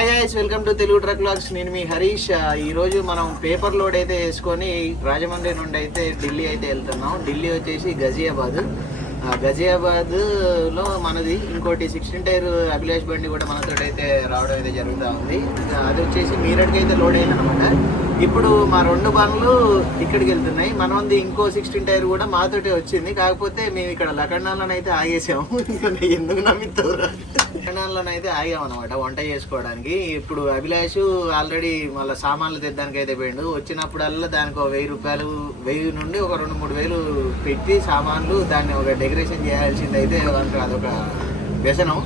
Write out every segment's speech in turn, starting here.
Hi guys welcome to Telugu truck logs నేను మీ హరీష్. ఈరోజు మనం పేపర్ లోడ్ అయితే వేసుకొని రాజమండ్రి నుండి అయితే ఢిల్లీ అయితే వెళ్తున్నాం. ఢిల్లీ వచ్చేసి గజియాబాద్ ఆ, మనది ఇంకోటి సిక్స్టీన్ టైర్ అభిలాష్ బండి కూడా మనతో అయితే రావడం అయితే జరుగుతూ ఉంది. అది వచ్చేసి మీరట్కి అయితే లోడ్ అయింది అనమాట ఇప్పుడు మా రెండు బండ్లు ఇక్కడికి వెళ్తున్నాయి. మనది ఇంకో సిక్స్టీన్ టైర్ కూడా మాతోటే వచ్చింది. కాకపోతే మేము ఇక్కడ లకండాలను అయితే ఆగేసాము. ఇంకా ఎందుకు నమ్మిస్తారు లకండాలను అయితే ఆగాం అనమాట వంట చేసుకోవడానికి. ఇప్పుడు అభిలాష్ ఆల్రెడీ మళ్ళీ సామాన్లు తెద్దానికి అయితే పోయిండు. వచ్చినప్పుడల్లా దానికి ఒక వెయ్యి రూపాయలు వెయ్యి నుండి ఒక రెండు మూడు వేలు పెట్టి సామాన్లు దాన్ని ఒక డెకరేషన్ చేయాల్సింది అయితే అదొక వ్యసనం.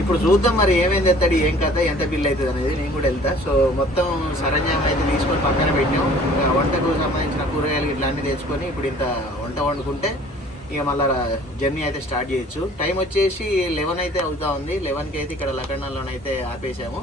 ఇప్పుడు చూద్దాం మరి ఏమేమి తెస్తాడు ఏం కథ ఎంత బిల్ అవుతుంది అనేది. నేను కూడా వెళ్తా. సో మొత్తం సరంజాం అయితే తీసుకొని పక్కన పెట్టినాం. ఇంకా వంటకు సంబంధించిన కూరగాయలు ఇట్లా అన్నీ తెచ్చుకొని ఇప్పుడు ఇంత వంట వండుకుంటే ఇక మళ్ళీ జర్నీ అయితే స్టార్ట్ చేయొచ్చు. టైం వచ్చేసి లెవెన్ అయితే అవుతా ఉంది. లెవెన్కి అయితే ఇక్కడ లకండాలోనైతే ఆపేసాము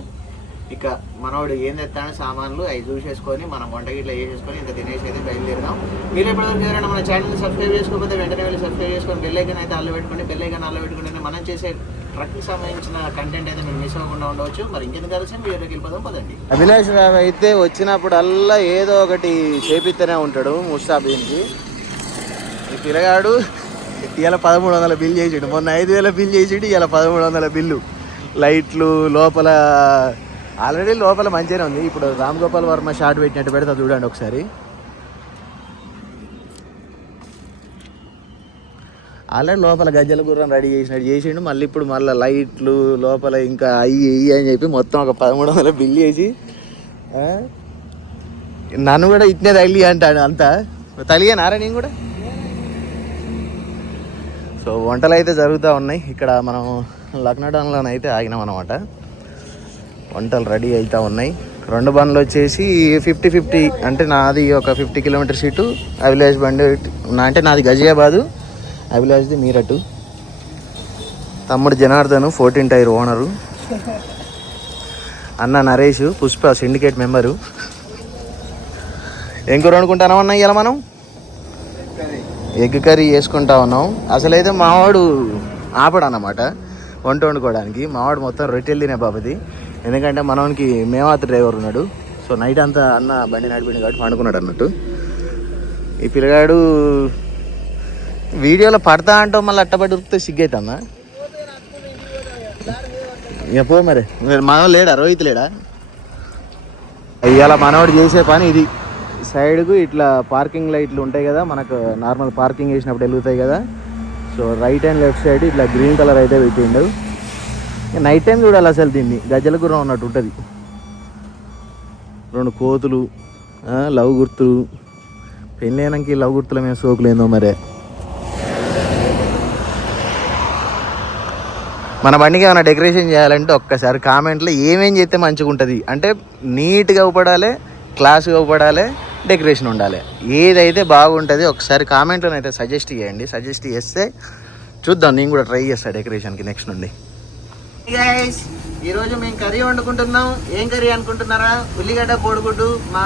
ఇక మనవాడు ఏం తెస్తాడో సామాన్లు అవి చూసేసుకొని మనం వంట గిట్ల వేసేసుకొని ఇంకా తినేసి అయితే బయలుదేరుదాం. మీరు ఎప్పటివరకు ఎవరైనా మన ఛానల్ని సబ్స్క్రైబ్ చేసుకోకపోతే వెంటనే వెళ్ళి సబ్స్క్రైబ్ చేసుకొని బెల్ ఐకన్ అయితే అల్లు పెట్టుకోండి. బెల్ ఐకన్ అల్ల పెట్టుకుంటే మనం చేసే ట్రక్కి సంబంధించిన కంటెంట్ అయితే మీరు మిస్ అవ్వకుండా ఉండవచ్చు. మరి ఇంకెందుకు కలిసి వీడియోకి వెళ్ళిపోదాం పదండి. అభిలాష్ రావు అయితే వచ్చినప్పుడల్లా ఏదో ఒకటి చేపిస్తూనే ఉంటాడు ముస్తాబీన్కి ఈ పిల్లగాడు ఇలా పదమూడు వందల బిల్ చేసాడు. మొన్న ఐదు వేల బిల్ చేసాడు ఇలా పదమూడు వందల బిల్లు. లైట్లు లోపల ఆల్రెడీ లోపల మంచిగానే ఉంది. ఇప్పుడు రామ్ గోపాల్ వర్మ షార్ట్ పెట్టినట్టు పెడితే చూడండి ఒకసారి. ఆల్రెడీ లోపల గజ్జల గుర్రం రెడీ చేసినట్టు చేసిండు మళ్ళీ ఇప్పుడు మళ్ళీ లైట్లు లోపల ఇంకా అయ్యి ఇయ్యి అని చెప్పి మొత్తం ఒక పదమూడు వందల బిల్ చేసి నన్ను కూడా ఇట్నే తగిలి అంటాడు అంతా. తలిగానారా నేను కూడా? సో వంటలు అయితే జరుగుతూ ఉన్నాయి. ఇక్కడ మనం లక్నడంలో అయితే ఆగినాం అనమాట వంటలు రెడీ అవుతూ ఉన్నాయి. రెండు బండ్లు వచ్చేసి ఫిఫ్టీ ఫిఫ్టీ అంటే నాది ఒక ఫిఫ్టీ కిలోమీటర్ సీటు అభిలాష్ బండి నా- అంటే నాది గజియాబాదు అభిలాష్ది మీరటు. తమ్ముడు జనార్దన్ ఫోర్టీన్ టైర్ ఓనరు. అన్న నరేష్ పుష్ప సిండికేట్ మెంబరు. ఏం కూర వండుకుంటానా అన్న ఇలా మనం? ఎగ్ కర్రీ వేసుకుంటా ఉన్నాం. అసలైతే మావాడు ఆపడన్నమాట వంట వండుకోవడానికి. మావాడు మొత్తం రొట్టెలు బాబుది. ఎందుకంటే మనోనికి మేమాత డ్రైవర్ ఉన్నాడు. సో నైట్ అంతా అన్న బండి నడిపిండి కాబట్టి పండుకున్నాడు అన్నట్టు. ఈ పిల్లగాడు వీడియోలో పడతా అంటావు మళ్ళీ అట్టబడి ఉరికితే సిగ్గైతుందా ఇక పో మరి. మనవాడు లేడా? రోహిత్ లేడా? ఇవాళ మనవాడు చేసే పని ఇది. సైడ్కు ఇట్లా పార్కింగ్ లైట్లు ఉంటాయి కదా మనకు నార్మల్ పార్కింగ్ వేసినప్పుడు వెలుగుతాయి కదా. So right and left side ఇట్లా గ్రీన్ కలర్ అయితే పెట్టిండు. నైట్ టైం చూడాలి అసలు దీన్ని. గజ్జల గుర్రం ఉన్నట్టు ఉంటుంది. రెండు కోతులు లవ్ గుర్తులు. పెళ్ళైనాక లవ్ గుర్తుల మేము సోకులేందో మరే. మన బండికి ఏమైనా డెకరేషన్ చేయాలంటే ఒక్కసారి కామెంట్లో ఏమేం చేస్తే మంచిగా ఉంటుంది అంటే నీట్గా ఉపడాలి క్లాస్గా ఉపడాలి డెకరేషన్ ఉండాలి. ఏదైతే బాగుంటుంది ఒకసారి కామెంట్లో అయితే సజెస్ట్ చేయండి. సజెస్ట్ చేస్తే చూద్దాం నేను కూడా ట్రై చేస్తాను డెకరేషన్కి నెక్స్ట్ నుండి. ఈరోజు మేము కర్రీ వండుకుంటున్నాం. ఏం కర్రీ అనుకుంటున్నారా? ఉల్లిగడ్డ కోడిగుడ్డు. మా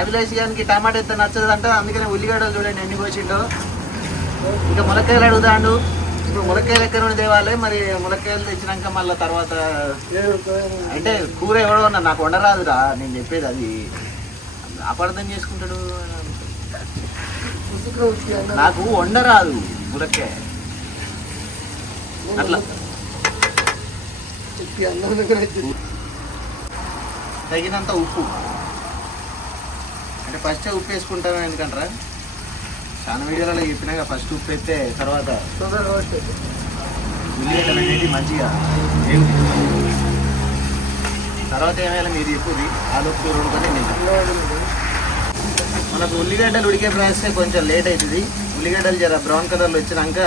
అభిలాష్ గారికి టమాటా అయితే నచ్చదంట అందుకనే ఉల్లిగడ్డలు చూడండి ఎన్ని కోసిండో ఇంకా ములక్కాయలు అడుగుతాండు. ఇప్పుడు ములక్కాయలు ఎక్కడ నుండి తేవాలి మరి ములక్కాయలు తెచ్చినాక మళ్ళీ తర్వాత అంటే కూర ఎవడో అన్నా నాకు వండరాదురా నేను చెప్పేది అది. అపార్థం చేసుకుంటాడు. నాకు వండరాదు ములక్కాయ. అట్లా. తగినంత ఉప్పు. అంటే ఫస్ట్ ఉప్పు వేసుకుంటాను ఎందుకంటారా? చాలా వీడియోలలో చెప్పినాక ఫస్ట్ ఉప్పు వేస్తే తర్వాత ఉల్లిగడ్డలు అనేది మంచిగా. తర్వాత ఏమైనా మీరు చెప్పుది? ఆలోపు నేను మనకు ఉల్లిగడ్డలు ఉడికే ప్రాసెస్ కొంచెం లేట్ అవుతుంది ఉల్లిగడ్డలు జర బ్రౌన్ కలర్లో వచ్చినాక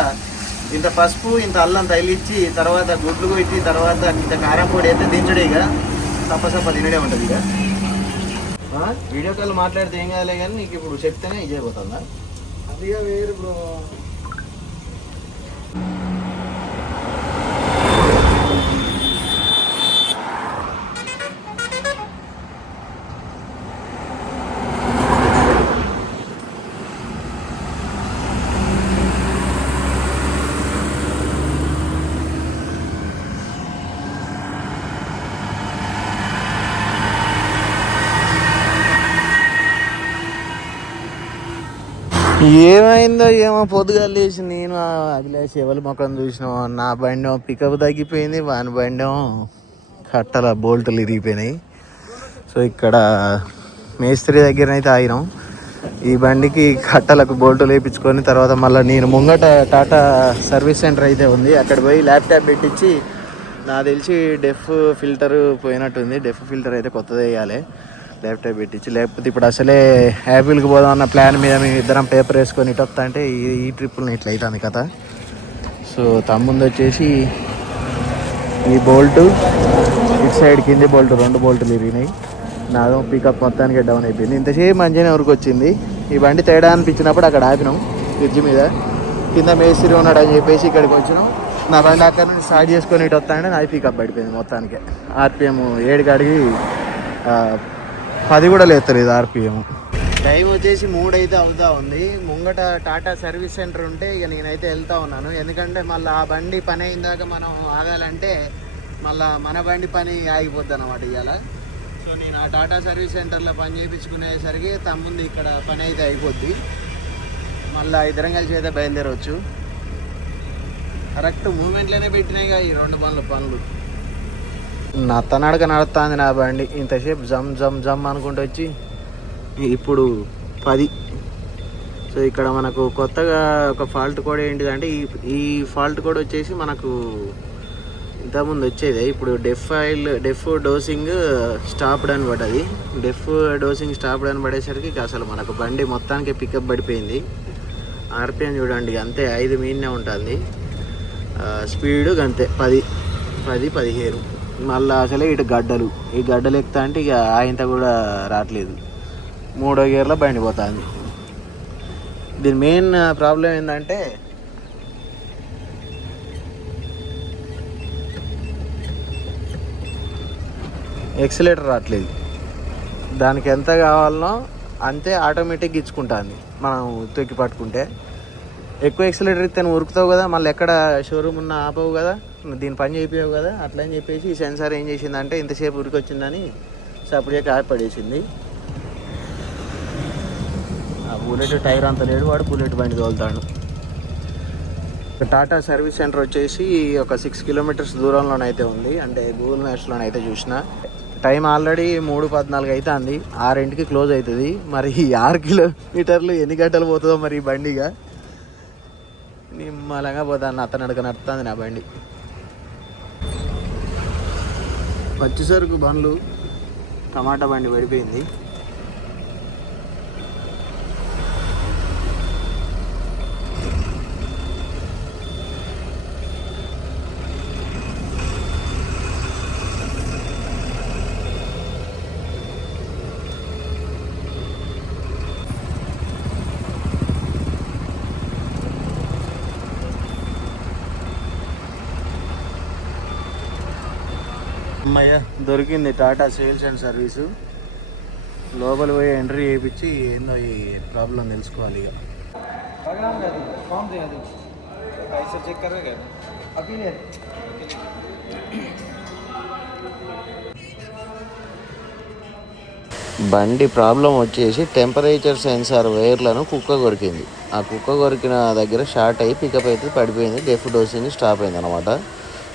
ఇంత పసుపు ఇంత అల్లం తగిలిచ్చి తర్వాత గుడ్లు కొట్టి తర్వాత ఇంత కారం పొడి అయితే దించడే ఇక. సప్ప సప్ప తినడే ఉంటుంది ఇక? వీడియో కాల్ మాట్లాడితే ఏం కాలే కానీ నీకు ఇప్పుడు చెప్తేనే ఇది అయిపోతుందా అదిగా ఏమైందో ఏమో పొద్దుగా లేచి నేను అభిలాష్ ఎవరి మొక్కం చూసినా నా బండి పికప్ తగ్గిపోయింది వాని బండి కట్టల బోల్టులు ఇరిగిపోయినాయి. సో ఇక్కడ మేస్త్రి దగ్గర అయితే ఆగినాం. ఈ బండికి కట్టలకు బోల్ట్లు వేయించుకొని తర్వాత మళ్ళీ నేను ముంగట టాటా సర్వీస్ సెంటర్ అయితే ఉంది. అక్కడ పోయి ల్యాప్టాప్ పెట్టించి నాకు తెలిసి డెఫ్ ఫిల్టర్ పోయినట్టుంది. డెఫ్ ఫిల్టర్ అయితే కొత్తది వేయాలి. ల్యాప్టాప్ పెట్టించి లేకపోతే ఇప్పుడు అసలే యాపిల్కి పోదాం అన్న ప్లాన్ మీద మేము ఇద్దరం పేపర్ వేసుకొని ఇటు వస్తా అంటే ఈ ఈ ట్రిప్పులు ఇట్లా అవుతుంది కదా సో తమ్ముంది వచ్చేసి ఈ బోల్ట్ ఇటు సైడ్ కింది బోల్ట్ రెండు బోల్ట్లు ఇరిగినాయి నాదో పికప్ మొత్తానికి డౌన్ అయిపోయింది. ఇంతసేపు మంచిగానే వరకు వచ్చింది. ఈ బండి తేడా అనిపించినప్పుడు అక్కడ ఆపినాం బ్రిడ్జ్ మీద. కింద మేస్త్రి ఉన్నాడు అని చెప్పేసి ఇక్కడికి వచ్చినాం. నా బండి అక్కడ నుంచి స్టార్ట్ చేసుకొని ఇటు వస్తానంటే నాది పికప్ పడిపోయింది మొత్తానికి. ఆర్పిఎం ఏడు కాడికి పది కూడా లేస్తలేదు ఆర్పిఎం. టైం వచ్చేసి మూడు అయితే అవుతా ఉంది. ముంగట టాటా సర్వీస్ సెంటర్ ఉంటే ఇక నేనైతే వెళ్తా ఉన్నాను. ఎందుకంటే మళ్ళీ ఆ బండి పని అయిందాక మనం ఆగాలంటే మళ్ళా మన బండి పని ఆగిపోద్ది అనమాట ఇవాళ సో నేను ఆ టాటా సర్వీస్ సెంటర్లో పని చేయించుకునేసరికి తమ్ముంది ఇక్కడ పని అయితే అయిపోద్ది. మళ్ళీ ఇద్దరం కలిసి అయితే బయలుదేరవచ్చు కరెక్ట్ మూమెంట్లోనే పెట్టినాయిగా ఈ రెండు పనులు పనులు. నత్తనడక నడుస్తుంది నా బండి ఇంతసేపు జమ్ జమ్ జమ్ అనుకుంటూ వచ్చి ఇప్పుడు పది. సో ఇక్కడ మనకు కొత్తగా ఒక ఫాల్ట్ కోడ్ ఏంటిదంటే ఈ ఈ ఫాల్ట్ కోడ్ వచ్చేసి మనకు ఇంతకుముందు వచ్చేది. ఇప్పుడు DEF oil DEF dosing stopped అని పడ్డది డెఫ్ డోసింగ్ స్టాప్డ్ అని పడేసరికి అసలు మనకు బండి మొత్తానికి పికప్ పడిపోయింది. ఆర్పిఎం చూడండి అంతే ఐదు మీదనే ఉంటుంది. స్పీడు అంతే పది పది పదిహేను. మళ్ళీ అసలే ఇటు గడ్డలు. ఈ గడ్డలు ఎక్కుతా అంటే ఇక ఆయంత కూడా రావట్లేదు. మూడో గేర్లో బండి పోతుంది. దీని మెయిన్ ప్రాబ్లం ఏంటంటే ఎక్సిలేటర్ రావట్లేదు. దానికి ఎంత కావాలనో అంతే ఆటోమేటిక్ ఇచ్చుకుంటుంది. మనం తొక్కి పట్టుకుంటే. ఎక్కువ ఎక్సిలేటర్ ఇస్తే ఉరుకుతావు కదా మళ్ళీ ఎక్కడ షోరూమ్ ఉన్న ఆపవు కదా. దీని పని చేయిపోయావు కదా అట్లా అని చెప్పేసి ఈ సెన్సార్ ఏం చేసిందంటే ఇంతసేపు ఉరికి వచ్చిందని సపరేట్గా పడేసింది. ఆ బుల్లెట్ టైర్ అంత లేడు వాడు బుల్లెట్ బండి తోలుతాడు. టాటా సర్వీస్ సెంటర్ వచ్చేసి ఒక సిక్స్ కిలోమీటర్స్ దూరంలోనైతే ఉంది. అంటే గూగుల్ మ్యాప్స్లోనైతే చూసిన. టైం ఆల్రెడీ మూడు పద్నాలుగు అయితే అంది ఆరింటికి క్లోజ్ అవుతుంది మరి ఈ ఆరు కిలోమీటర్లు ఎన్ని గంటలు పోతుందో మరి ఈ బండిగా? నిమ్మలంగా పోతాను అతను అడగ నడుతుంది నా బండి. పచ్చిసరుకు బండ్లు టమాటా బండి పడిపోయింది. అమ్మయ్య దొరికింది టాటా సేల్స్ అండ్ సర్వీసు. లోపల పోయి ఎంట్రీ చేయించి ఏందో ఈ ప్రాబ్లం తెలుసుకోవాలి ఇక. బండి ప్రాబ్లం వచ్చేసి టెంపరేచర్ సెన్సార్ వైర్లను కుక్క కొరికింది. ఆ కుక్క కొరికిన దగ్గర షార్ట్ అయ్యి పికప్ అయితే పడిపోయింది డెఫ్ డోసింగ్ స్టాప్ అయింది అనమాట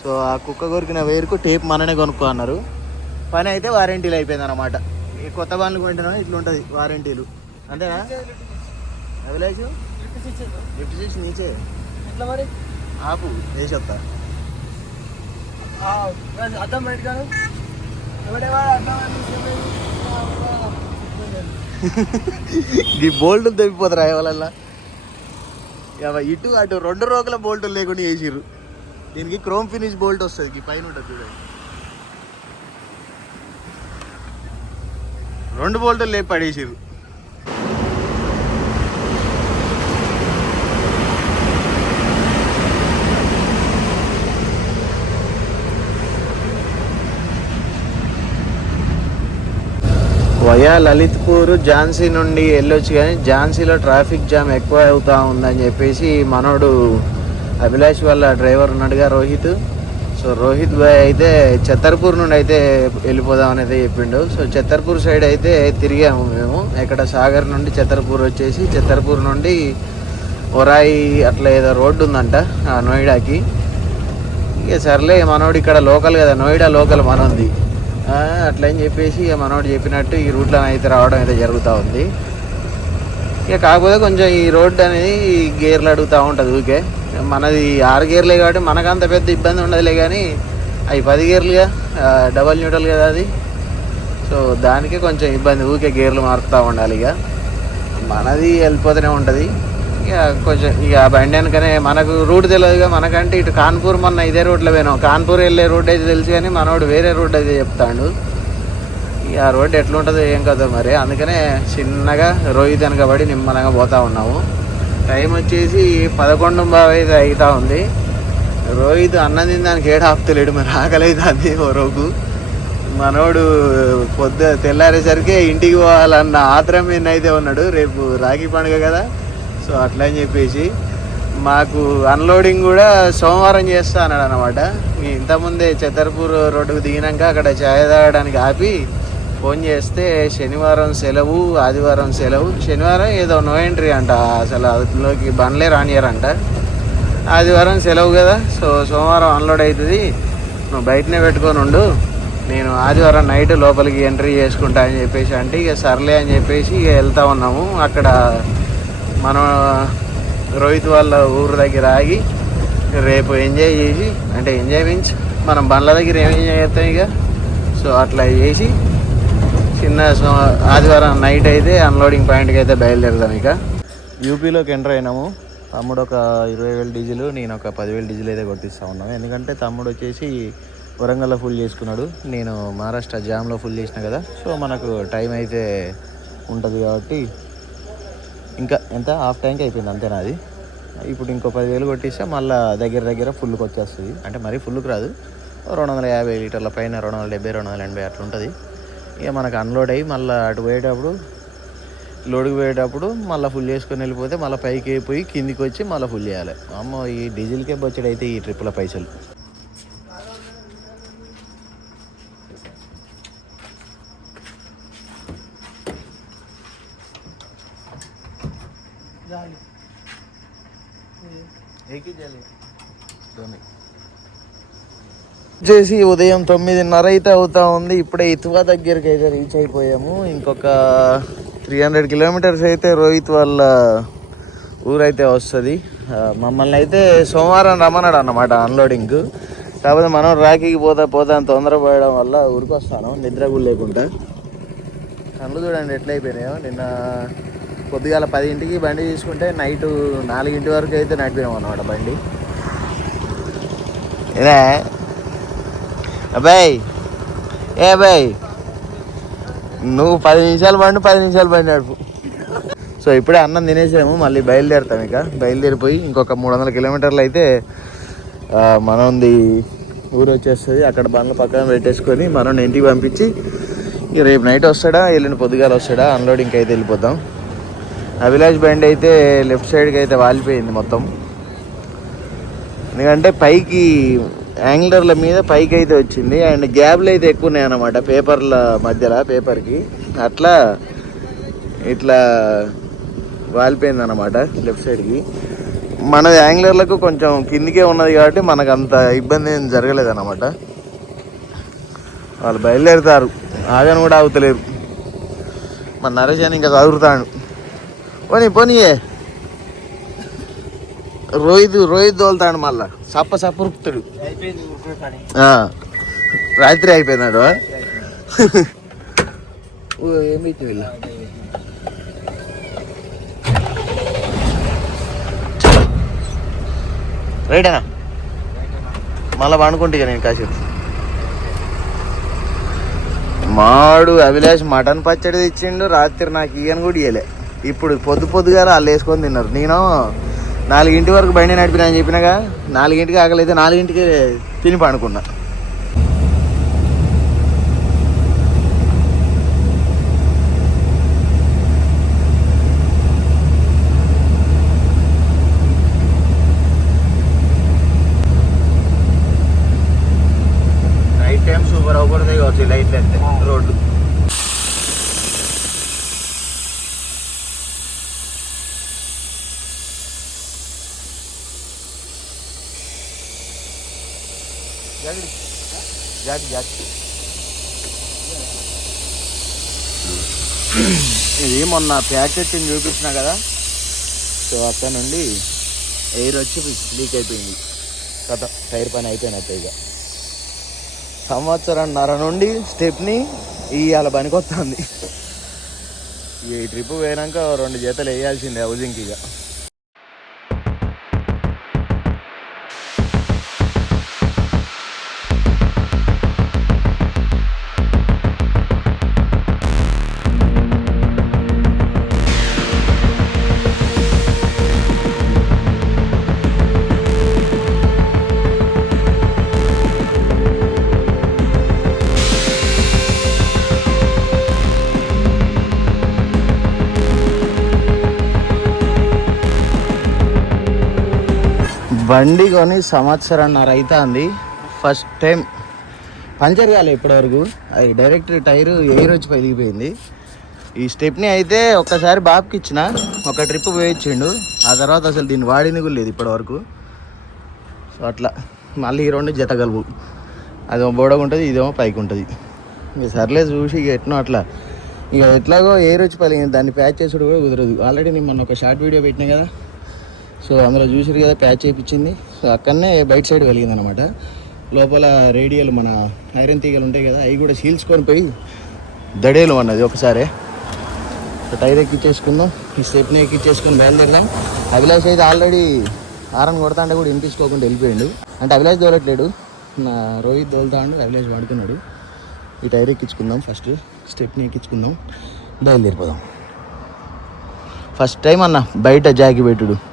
సో ఆ కుక్క కొరికిన వైరుకు టేప్ మననే కొనుక్కో అన్నారు. పని అయితే వారంటీలు అయిపోయింది అనమాట ఈ కొత్త బండ్లు కొంటున్నా ఇట్లా ఉంటుంది వారంటీలు. అంతేనా? అభిలాష్ లిఫ్ట్ చేసి నీచే. ఎట్లా మరి? ఆపు వేసి వస్తా. అర్థం పెట్టుకోను ఈ బోల్టులు తెప్పిపోతారా వాళ్ళ ఇటు అటు రెండు రోగుల బోల్టులు లేకుండా వేసిర్రు దీనికి క్రోమ్ ఫినిష్ బోల్ట్ వస్తుంది ఈ పైన ఉంటుంది చూడండి. రెండు బోల్టులు లేవు పడేసిరు వయా లలిత్పూర్ ఝాన్సీ నుండి వెళ్ళొచ్చు కానీ ఝాన్సీలో ట్రాఫిక్ జామ్ ఎక్కువ అవుతా ఉందని చెప్పేసి మనోడు అభిలాష్ వాళ్ళ డ్రైవర్ ఉన్నాడుగా రోహిత్. సో రోహిత్ బాయ్ అయితే చత్తర్పూర్ నుండి అయితే వెళ్ళిపోదాం అనేది చెప్పిండు. సో చత్తర్పూర్ సైడ్ అయితే తిరిగాము మేము. ఇక్కడ సాగర్ నుండి ఛత్తర్పూర్ వచ్చేసి చత్తర్పూర్ నుండి ఒరాయి అట్లా ఏదో రోడ్డు ఉందంట ఆ నోయిడాకి. ఇక సర్లే మనోడు ఇక్కడ లోకల్ కదా నోయిడా లోకల్ మనోంది. అట్లా అని చెప్పేసి ఇక మనోడు చెప్పినట్టు ఈ రూట్లో అయితే రావడం అయితే జరుగుతూ ఉంది. ఇక కాకపోతే కొంచెం ఈ రోడ్డు అనేది గేర్లు అడుగుతూ ఉంటుంది ఊకే మనది ఆరు గేర్లే కాబట్టి మనకంత పెద్ద ఇబ్బంది ఉండదులే కానీ అవి పది గేర్లుగా డబల్ న్యూటల్ కదా అది. సో దానికే కొంచెం ఇబ్బంది ఊకే గేర్లు మారుతూ ఉండాలి ఇక. మనది వెళ్ళిపోతూనే ఉంటుంది. ఇక కొంచెం ఇక బండి వెనకనే మనకు రూట్ తెలియదుగా మనకంటే ఇటు కాన్పూర్ మొన్న ఇదే రూట్లో పోయినాం. కాన్పూర్ వెళ్ళే రూట్ అయితే తెలుసు కానీ మనోడు వేరే రూట్ అయితే చెప్తాడు. ఇక ఆ రోడ్ ఎట్లుంటుందో ఏం కదా మరి. అందుకనే చిన్నగా రోహిత్ వెనకబడి నిమ్మలంగా పోతూ ఉన్నాము. టైం వచ్చేసి పదకొండు బాగా అవుతా ఉంది. రోహిత్ అన్నం తినడానికి ఏడు ఆపుతలేడు మరి ఆకలి అవుతుంది ఓ రోజు. మనోడు పొద్దు తెల్లారేసరికి ఇంటికి పోవాలన్న ఆత్రం మీద ఉన్నాడు రేపు రాఖీ పండుగ కదా సో అట్లా అని చెప్పేసి. మాకు అన్లోడింగ్ కూడా సోమవారం చేస్తా అన్నాడు అనమాట ఇంతకుముందే చతర్పూర్ రోడ్డుకు దిగినాక అక్కడ ఛాయ్ తాగడానికి ఆపి ఫోన్ చేస్తే శనివారం సెలవు ఆదివారం సెలవు శనివారం ఏదో నో ఎంట్రీ అంట. అసలు అందులోకి బండ్లే రానియారంట ఆదివారం సెలవు కదా సో సోమవారం అన్లోడ్ అవుతుంది. నువ్వు బయటనే పెట్టుకొని ఉండు. నేను ఆదివారం నైట్ లోపలికి ఎంట్రీ చేసుకుంటా అని చెప్పేసి అంటే ఇక సర్లే అని చెప్పేసి ఇక వెళ్తా ఉన్నాము. అక్కడ మనం రోహిత్ వాళ్ళ ఊరు దగ్గర ఆగి రేపు ఎంజాయ్ చేసి అంటే ఎంజాయ్ మీన్స్ మనం బండ్ల దగ్గర ఏం ఎంజాయ్ చేస్తాం ఇక? సో అట్లా చేసి చిన్న ఆదివారం నైట్ అయితే అన్లోడింగ్ పాయింట్కి అయితే బయలుదేరదాం ఇక. యూపీలోకి ఎంటర్ అయినాము. తమ్ముడు ఒక ఇరవై వేలు డీజిల్ నేను ఒక పదివేలు డీజిల్ అయితే కొట్టిస్తా ఉన్నాను ఎందుకంటే తమ్ముడు వచ్చేసి వరంగల్లో ఫుల్ చేసుకున్నాడు. నేను మహారాష్ట్ర జామ్లో ఫుల్ చేసిన కదా. సో మనకు టైం అయితే ఉంటుంది కాబట్టి ఇంకా ఎంత? హాఫ్ ట్యాంక్ అయిపోయింది అంతేనా అది? ఇప్పుడు ఇంకో పదివేలు కొట్టిస్తే మళ్ళీ దగ్గర దగ్గర ఫుల్కి వచ్చేస్తుంది. అంటే మరీ ఫుల్కి రాదు. రెండు వందల యాభై లీటర్ల పైన రెండు వందల డెబ్బై రెండు వందల ఎనభై అట్లా ఉంటుంది. ఇక మనకు అన్లోడ్ అయ్యి మళ్ళీ అటు పోయేటప్పుడు లోడ్కి పోయేటప్పుడు మళ్ళీ ఫుల్ చేసుకొని వెళ్ళిపోతే మళ్ళీ పైకి పోయి కిందికి వచ్చి మళ్ళీ ఫుల్ చేయాలి. అమ్మో ఈ డీజిల్కే బొచ్చడి అయితే ఈ ట్రిప్పుల పైసలు. వచ్చేసి ఉదయం తొమ్మిదిన్నర అయితే అవుతా ఉంది. ఇప్పుడే ఇతువా దగ్గరికి అయితే రీచ్ అయిపోయాము. ఇంకొక త్రీ హండ్రెడ్ కిలోమీటర్స్ అయితే రోహిత్ వాళ్ళ ఊరైతే వస్తుంది. మమ్మల్ని అయితే సోమవారం రమ్మన్నాడు అన్నమాట అన్లోడింగ్ కాకపోతే మనం రాఖీకి పోతా పోతా తొందరపడడం వల్ల ఊరికి వస్తాను. నిద్ర కూడా లేకుండా. కళ్ళు చూడండి ఎట్లయిపోయినాయో నిన్న పొద్దుగాల పదింటికి బండి తీసుకుంటే నైట్ నాలుగింటి వరకు అయితే నడిపినాం అన్నమాట బండి. ఇదే అబ్బాయి. ఏ అబ్బాయి నువ్వు పది నిమిషాలు బండి పది నిమిషాలు బండి నడుపు. సో ఇప్పుడే అన్నం తినేసాము మళ్ళీ బయలుదేరుతాం ఇక. బయలుదేరిపోయి ఇంకొక మూడు వందల కిలోమీటర్లు అయితే ఆ, మనది ఊరు వచ్చేస్తుంది. అక్కడ బండ్లు పక్కన పెట్టేసుకొని మనం ఇంటికి పంపించి ఇక రేపు నైట్ వస్తాడా వెళ్ళిన పొద్దుగాల వస్తాడా అన్లోడింగ్కి అయితే వెళ్ళిపోతాం. అభిలాష్ బండి అయితే లెఫ్ట్ సైడ్కి అయితే వాలిపోయింది మొత్తం. ఎందుకంటే పైకి యాంగ్లర్ల మీద పైకి అయితే వచ్చింది. అండ్ గ్యాబ్లు అయితే ఎక్కువ ఉన్నాయి అనమాట పేపర్ల మధ్యలో పేపర్కి. అట్లా ఇట్లా వాలిపోయింది అనమాట లెఫ్ట్ సైడ్కి. మన యాంగ్లర్లకు కొంచెం కిందికే ఉన్నది కాబట్టి మనకు అంత ఇబ్బంది ఏం జరగలేదు అనమాట వాళ్ళు బయలుదేరుతారు. ఆగని కూడా ఆగుతలేరు. మన నరేష్ అని ఇంకా చదువుతాడు. పోనీ పోనీయే. రోహిత్ రోహిత్ తోలుతాడు మళ్ళా. సప్ప సప్ప ఉరుకుతాడు. రాత్రి అయిపోయినాడు ఓ ఏమి వీళ్ళు? రైటేనా మళ్ళీ పండుకుంటే ఇక నేను కాసేపు. మాడు అభిలాష్ మటన్ పచ్చడి తెచ్చిండు రాత్రి నాకు ఈయన కూడా ఇయ్యలే. ఇప్పుడు పొద్దు పొద్దుగా వాళ్ళు వేసుకొని తిన్నారు. నేను నాలుగింటి వరకు బండి నడిపినా అని చెప్పినాగా నాలుగింటికి ఆకలి అయితే నాలుగింటికి తిని పండుకున్నా కావచ్చు ఈ లైట్లు అంటే రోడ్డు జాతి జాతి ఇది మొన్న ప్యాకెట్ చూపించిన కదా. సో అక్కడ నుండి ఎయిర్ వచ్చి లీక్ అయిపోయింది. కథ టైర్ పని అయిపోయినట్టు ఇక. సంవత్సరంన్నర నుండి స్టెప్ని ఇవాళ పనికొస్తుంది ఈ ట్రిప్ పోయినాక రెండు జతలు వేయాల్సిందే హౌజింగ్కి ఇక. బండి కొని సంవత్సరంన్నర అవుతుంది ఫస్ట్ టైం పంచర్ కాలే ఇప్పటివరకు. అది డైరెక్ట్ టైరు ఎయిర్ వచ్చి పగిలిపోయింది ఈ స్టెప్ని అయితే ఒక్కసారి బాబుకి ఇచ్చిన. ఒక ట్రిప్ పోయించిండు ఆ తర్వాత అసలు దీన్ని వాడింది కూడా లేదు ఇప్పటివరకు. సో అట్లా. మళ్ళీ ఈ రెండు జత కలుపు. అదేమో బోడగా ఉంటుంది ఇదేమో పైకి ఉంటుంది. ఇక సర్లే చూసి ఇక ఎట్నో అట్లా. ఇక ఎట్లాగో ఎయిర్ వచ్చి పలిగింది దాన్ని ప్యాచ్ చేసుడు కూడా కుదరదు. ఆల్రెడీ నేను మొన్న ఒక షార్ట్ వీడియో పెట్టినా కదా. సో అందులో చూసారు కదా ప్యాచ్ చేయించింది సో అక్కడనే బయట సైడ్ వెలిగింది అనమాట లోపల రేడియల్ మన ఐరన్ తీగలు ఉంటాయి కదా అవి కూడా చీల్చుకొని పోయి దడేలు అన్నది ఒకసారి. టైర్ ఎక్కిచ్చేసుకుందాం. ఈ స్టెప్ని ఎక్కిచ్చేసుకుని బయలుదేరదాం. అభిలాష్ అయితే ఆల్రెడీ ఆరన్ కొడతా అంటే కూడా వినిపించుకోకుండా వెళ్ళిపోయిండు. అంటే అభిలాష్ దోలట్లేడు. నా రోహిత్ దోలుతాడు అభిలాష్ వాడుతున్నాడు. ఈ టైర్ ఎక్కించుకుందాం ఫస్ట్ స్టెప్ని ఎక్కించుకుందాం బయలుదేరిపోదాం. ఫస్ట్ టైం అన్న బయట జాకి పెట్టుడు.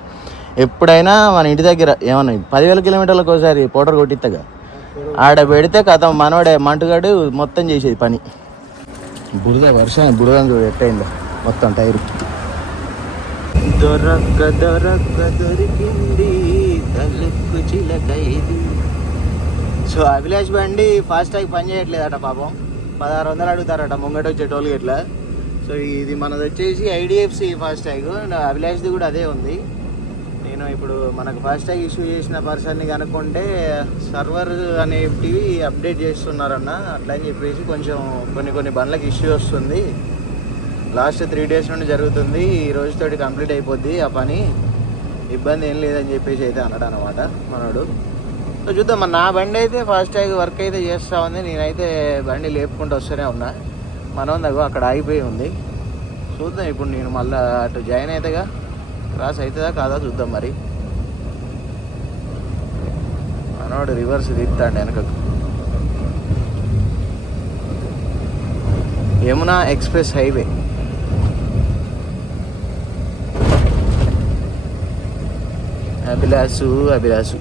ఎప్పుడైనా మన ఇంటి దగ్గర ఏమన్నా పదివేల కిలోమీటర్లకు ఒకసారి పౌడర్ కొట్టిత్తగా. ఆడ పెడితే కథ మనవాడే మంటుగాడు మొత్తం చేసేది పని. బురద వర్షం బురద ఎట్టయిందో మొత్తం టైరు. దొరక్క దొరక్క దొరికింది. తలుక్కు చిలకైది. సో అభిలాష్ బండి ఫాస్ట్ ట్యాగ్ పని చేయట్లేదట పాపం. పదహారు వందలు అడుగుతారట ముంగట వచ్చే టోల్ గేట్ల సో ఇది మనది వచ్చేసి ఐడిఎఫ్సి ఫాస్ట్ ట్యాగ్ అభిలాష్ది కూడా అదే ఉంది. నేను ఇప్పుడు మనకు ఫాస్ట్ ట్యాగ్ ఇష్యూ చేసిన పర్సన్ని కనుక్కుంటే సర్వర్ అనేటివి అప్డేట్ చేస్తున్నారన్న అట్లా అని చెప్పేసి కొంచెం కొన్ని కొన్ని బండ్లకు ఇష్యూ వస్తుంది. లాస్ట్ త్రీ డేస్ నుండి జరుగుతుంది ఈ రోజుతోటి కంప్లీట్ అయిపోద్ది ఆ పని. ఇబ్బంది ఏం లేదని చెప్పేసి అయితే అన్నాడు అనమాట మనోడు. సో చూద్దాం నా బండి అయితే ఫాస్ట్ ట్యాగ్ వర్క్ అయితే చేస్తూ ఉంది నేనైతే బండి లేపుకుంటూ వస్తూనే ఉన్నా. మనం దగ్గర అక్కడ ఆగిపోయి ఉంది. చూద్దాం ఇప్పుడు నేను మళ్ళీ అటు జాయిన్ అవుతాగా క్రాస్ అవుతుందా కాదా చూద్దాం మరి. మనోడు రివర్స్ తిప్పుతాడు వెనకకు. Yamuna express highway. అభిలాసు అభిలాసు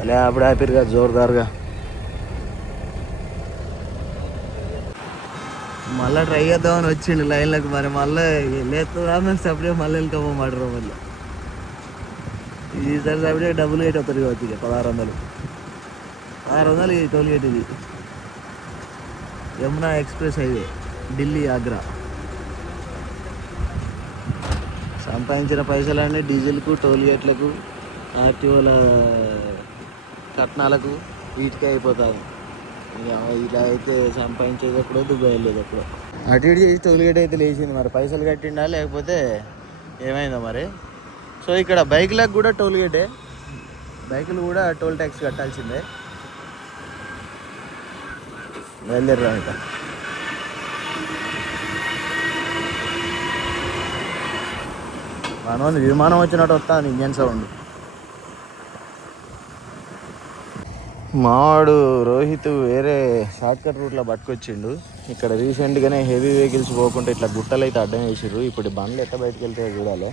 అలా అప్పుడు ఆపిరుగా జోరుదారుగా. మళ్ళీ ట్రై చేద్దామని వచ్చిండు లైన్లకు మరి మళ్ళీ లేదు మేము సపరేట్ మళ్ళీ వెళ్ళిపోమంటారు మళ్ళీ. ఈసారి సపరేట్ డబ్బులు గేట్ అవుతుంది కావచ్చు ఇక పదహారు వందలు. పదహారు వందలు టోల్ గేట్ ఇది. Yamuna express highway Delhi Agra. సంపాదించిన పైసలన్నీ డీజిల్కు టోల్ గేట్లకు ఆర్టీఓల కట్నాలకు వీటికి అయిపోతుంది. ఇలా అయితే సంపాదించేది ఎప్పుడో దుబాయ్ వెళ్ళేది ఎప్పుడో. అటు ఇటు చేసి టోల్గేట్ అయితే లేచింది మరి. పైసలు కట్టిండా లేకపోతే ఏమైందో మరి? సో ఇక్కడ బైక్లకు కూడా టోల్ గేటే బైకులు కూడా టోల్ ట్యాక్స్ కట్టాల్సిందే. బయలుదేరా ఇంకా. మనోని విమానం వచ్చినట్టు వస్తాను ఇంజన్ సౌండ్. మావాడు రోహిత్ వేరే షార్ట్కట్ రూట్లో పట్టుకొచ్చిండు. ఇక్కడ రీసెంట్గానే హెవీ వెహికల్స్ పోకుండా ఇట్లా గుట్టలు అయితే అడ్డం వేసిర్రు. ఇప్పుడు బండ్లు ఎట్ట బయటకు వెళ్తాయో చూడాలి.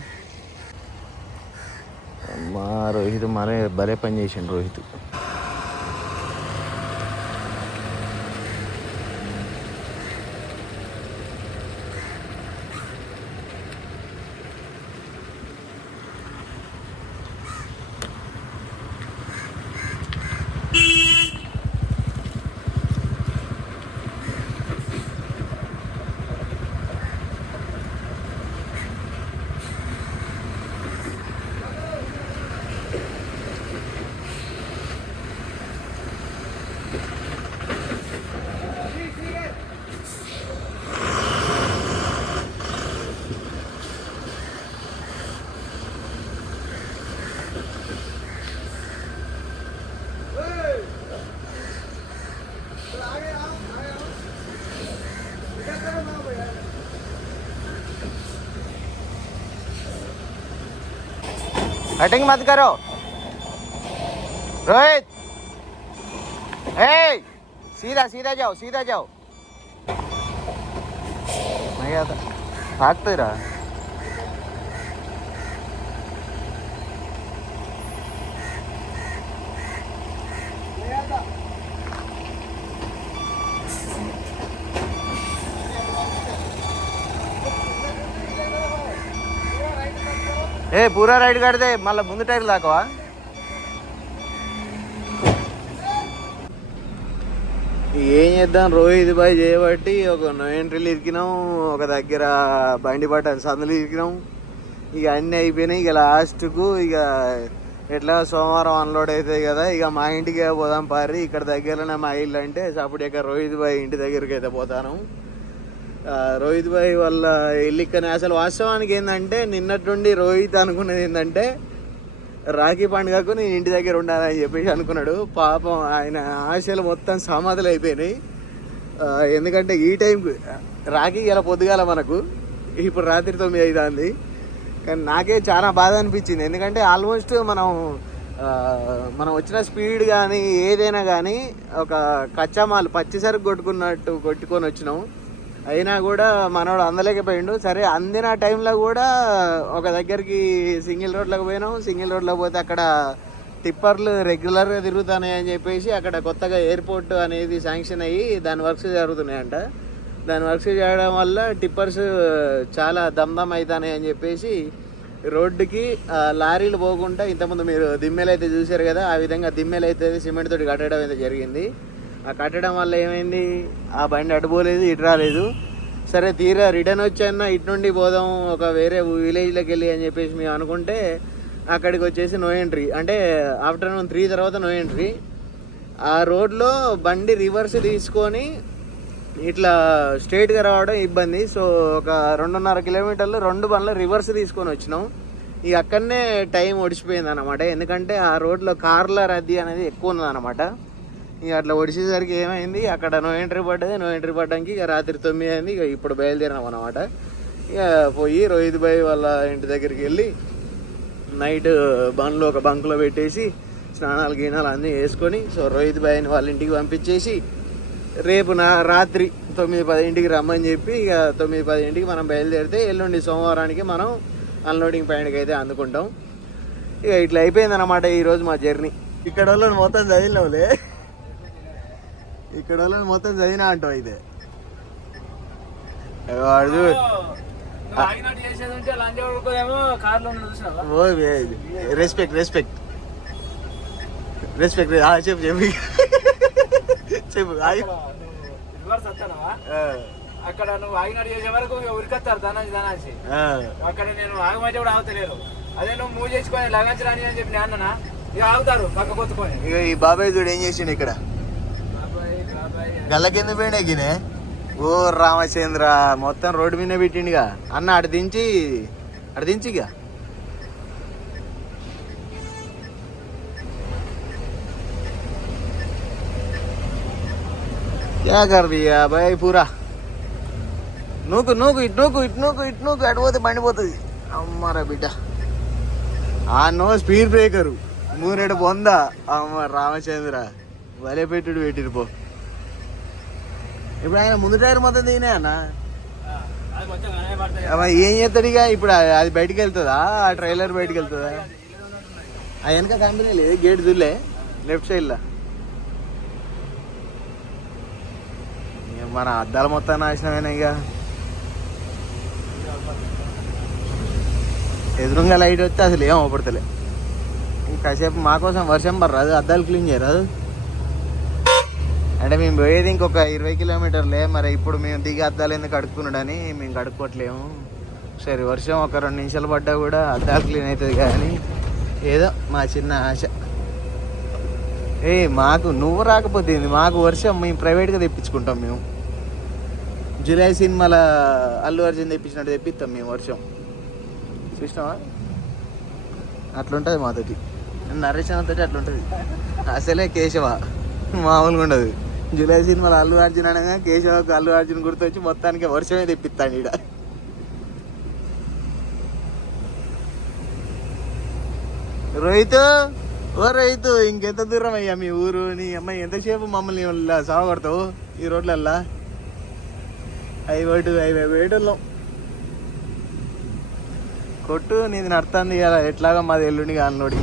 మా రోహిత్ మరే భలే పని చేసిండు రోహిత్. कटिंग मत करो। रोहित। ए सीधा सीधा जाओ सीधा जाओ। भागते रहा। ఏ పూరా రైడ్ కడితే మళ్ళీ ముందు టైర్ దాకవా ఏం చేద్దాం రోహిత్ బాయ్ చేయబట్టి ఒక ఎంట్రీలు ఇరికినాం ఒక దగ్గర బండి పట్టాను సందులు ఇరికినాం. ఇక అన్నీ అయిపోయినాయి ఇక లాస్ట్కు ఇక ఎట్లా సోమవారం అన్లోడ్ అవుతాయి కదా ఇక మా ఇంటికి పోదాం పారి ఇక్కడ దగ్గరలోనే మా ఇల్లు అంటే అప్పుడు ఇక రోహిత్ బాయ్ ఇంటి దగ్గరికి అయితే పోతాను. రోహిత్ భాయ్ వాళ్ళ ఇల్లు ఇక్కడ అసలు వాస్తవానికి ఏంటంటే నిన్నటి రోహిత్ అనుకున్నది ఏంటంటే రాఖీ పండుగకు నేను ఇంటి దగ్గర ఉండాలని చెప్పేసి అనుకున్నాడు. పాపం ఆయన ఆశలు మొత్తం సమాధులు అయిపోయినాయి. ఎందుకంటే ఈ టైంకి రాఖీ ఇలా పొద్దుగాల మనకు ఇప్పుడు రాత్రి తొమ్మిది అవుతుంది కానీ నాకే చాలా బాధ అనిపించింది. ఎందుకంటే ఆల్మోస్ట్ మనం మనం వచ్చిన స్పీడ్ కానీ ఏదైనా కానీ ఒక కచ్చామాలు పచ్చి సరుకు కొట్టుకున్నట్టు కొట్టుకొని వచ్చినాం. అయినా కూడా మనోడు అందలేకపోయిండు. సరే అందిన టైంలో కూడా ఒక దగ్గరికి సింగిల్ రోడ్లోకి పోయినాం. సింగిల్ రోడ్లో పోతే అక్కడ టిప్పర్లు రెగ్యులర్గా తిరుగుతున్నాయి అని చెప్పేసి అక్కడ కొత్తగా ఎయిర్పోర్ట్ అనేది శాంక్షన్ అయ్యి దాని వర్క్స్ జరుగుతున్నాయంట. దాని వర్క్స్ చేయడం వల్ల టిప్పర్స్ చాలా దమ్దమ్ అవుతున్నాయి అని చెప్పేసి రోడ్డుకి లారీలు పోకుండా ఇంతకుముందు మీరు దిమ్మెలు అయితే చూశారు కదా ఆ విధంగా దిమ్మెలు అయితే సిమెంట్ తోటి కట్టడం అయితే జరిగింది. ఆ కట్టడం వల్ల ఏమైంది? ఆ బండి అటు పోలేదు ఇటు రాలేదు. సరే తీరా రిటర్న్ వచ్చాయన్న ఇటు నుండి పోదాం ఒక వేరే విలేజ్లోకి వెళ్ళి అని చెప్పేసి మేము అనుకుంటే అక్కడికి వచ్చేసి నో ఎంట్రీ. అంటే ఆఫ్టర్నూన్ త్రీ తర్వాత నో ఎంట్రీ. ఆ రోడ్లో బండి రివర్స్ తీసుకొని ఇట్లా స్ట్రైట్గా రావడం ఇబ్బంది. సో ఒక రెండున్నర కిలోమీటర్లు రెండు బండ్లు రివర్స్ తీసుకొని వచ్చినాం. ఇక అక్కడనే టైం ఒడిచిపోయింది అనమాట ఎందుకంటే ఆ రోడ్లో కార్ల రద్దీ అనేది ఎక్కువ ఉన్నదన్నమాట. ఇక అట్లా ఒడిసేసరికి ఏమైంది? అక్కడ నో ఎంట్రీ పడ్డది నో ఎంట్రీ పడ్డానికి ఇక రాత్రి తొమ్మిది అయింది. ఇక ఇప్పుడు బయలుదేరినాం అనమాట ఇక పోయి రోహిత్ భాయ్ వాళ్ళ ఇంటి దగ్గరికి వెళ్ళి నైట్ బండ్లో ఒక బంక్లో పెట్టేసి స్నానాలు గీనాలు అన్నీ వేసుకొని సో రోహిత్ భాయ్ని వాళ్ళ ఇంటికి పంపించేసి రేపు నా రాత్రి తొమ్మిది పదింటికి రమ్మని చెప్పి ఇక తొమ్మిది పదింటికి మనం బయలుదేరితే ఎల్లుండి సోమవారానికి మనం అన్లోడింగ్ పాయింట్కి అయితే అందుకుంటాం. ఇక ఇట్లా అయిపోయింది అనమాట ఈరోజు మా జర్నీ ఇక్కడ వాళ్ళని మొత్తం చదివినావులే. ఇక్కడ వాళ్ళని మొత్తం చదివినా అంటావు అయితే. వాడు రెస్పెక్ట్ రెస్పెక్ట్ రెస్పెక్ట్ చెప్పు చెప్పు. చెప్పు అక్కడ నువ్వు ఆగినట్టు చేసే వరకు ఉరికొస్తారు ధనాచి ఆ. అక్కడ నేను ఆగమంటే కూడా ఆగుతలేరు. అదే నువ్వు మూవ్ చేసుకొని లగంచి రాని అని చెప్పి అన్ననా? ఇక ఆగుతారు పక్క కొత్తుకొని. ఇక ఈ బాబాయ్ చూడు ఏం చేసిండు ఇక్కడ. గల్ల కింద పోయినా గినే ఓ రామచంద్ర మొత్తం రోడ్డు మీద పెట్టిండుగా అన్న అటు దించి అటు దించిగా क्या कर दिया भाई पूरा నూకు నూకు ఇటు నూకు ఇటు నూకు ఇటు నూకు అటు పోతే మండిపోతుంది అమ్మారా బిడ్డ ఆ నో స్పీడ్ బ్రేకరు మూరెడు బొంద అమ్మ రామచంద్ర వలే పెట్టుడు పెట్టిరు పో ఇప్పుడు ఆయన ముందు టైర్ మొత్తం తీనే అన్న? ఏం చేస్తాడు ఇక? ఇప్పుడు అది- బయటికి వెళ్తుందా? ఆ ట్రైలర్ బయటికి వెళ్తుందా? ఆ వెనక కంపెనీ లేదు గేట్ చూలే లెఫ్ట్ సైడ్లో మన అద్దాలు మొత్తం నాశనమేనా ఇక? ఎదురుగా లైట్ వస్తే అసలు ఏం అవపడతలే. కాసేపు మా కోసం వర్షం పర్రాదు అద్దాలు క్లీన్ చేయరాదు. అంటే మేము పోయేది ఇంకొక ఇరవై కిలోమీటర్లే మరి ఇప్పుడు మేము దిగి అద్దాలు ఎందుకు కడుక్కున్నాడని మేము కడుక్కోవట్లేము. సరే వర్షం ఒక రెండు నిమిషాలు పడ్డా కూడా అద్దాలు క్లీన్ అవుతుంది కానీ ఏదో మా చిన్న ఆశ. ఏ మాకు నువ్వు రాకపోతే మాకు వర్షం మేము ప్రైవేట్గా తెప్పించుకుంటాం మేము. జూలై సినిమాల అల్లు అర్జున్ తెప్పించినట్టు తెప్పిస్తాం మేము వర్షం. చూసినావా? అట్లుంటుంది మాతోటి. నరేష్ అంతటి అట్లుంటుంది. అసలే కేశవ. మామూలుగా ఉండదు. జూలై సినిమాలో అల్లు అర్జున్ అనగా కేశవకు అల్లు అర్జున్ గుర్తొచ్చి మొత్తానికి వర్షమే తెప్పిస్తాడు ఈడ. రోహిత్! ఓ రోహిత్ ఇంకెంత దూరం అయ్యా మీ ఊరు? నీ అమ్మాయి ఎంతసేపు మమ్మల్ని ఇలా సాగొడతావు ఈ రోడ్లల్లా? అవి వేటు అవి వేటల్లో కొట్టు నీది నడుతుంది కదా ఎట్లాగా మాది ఎల్లుండి కానిలోడి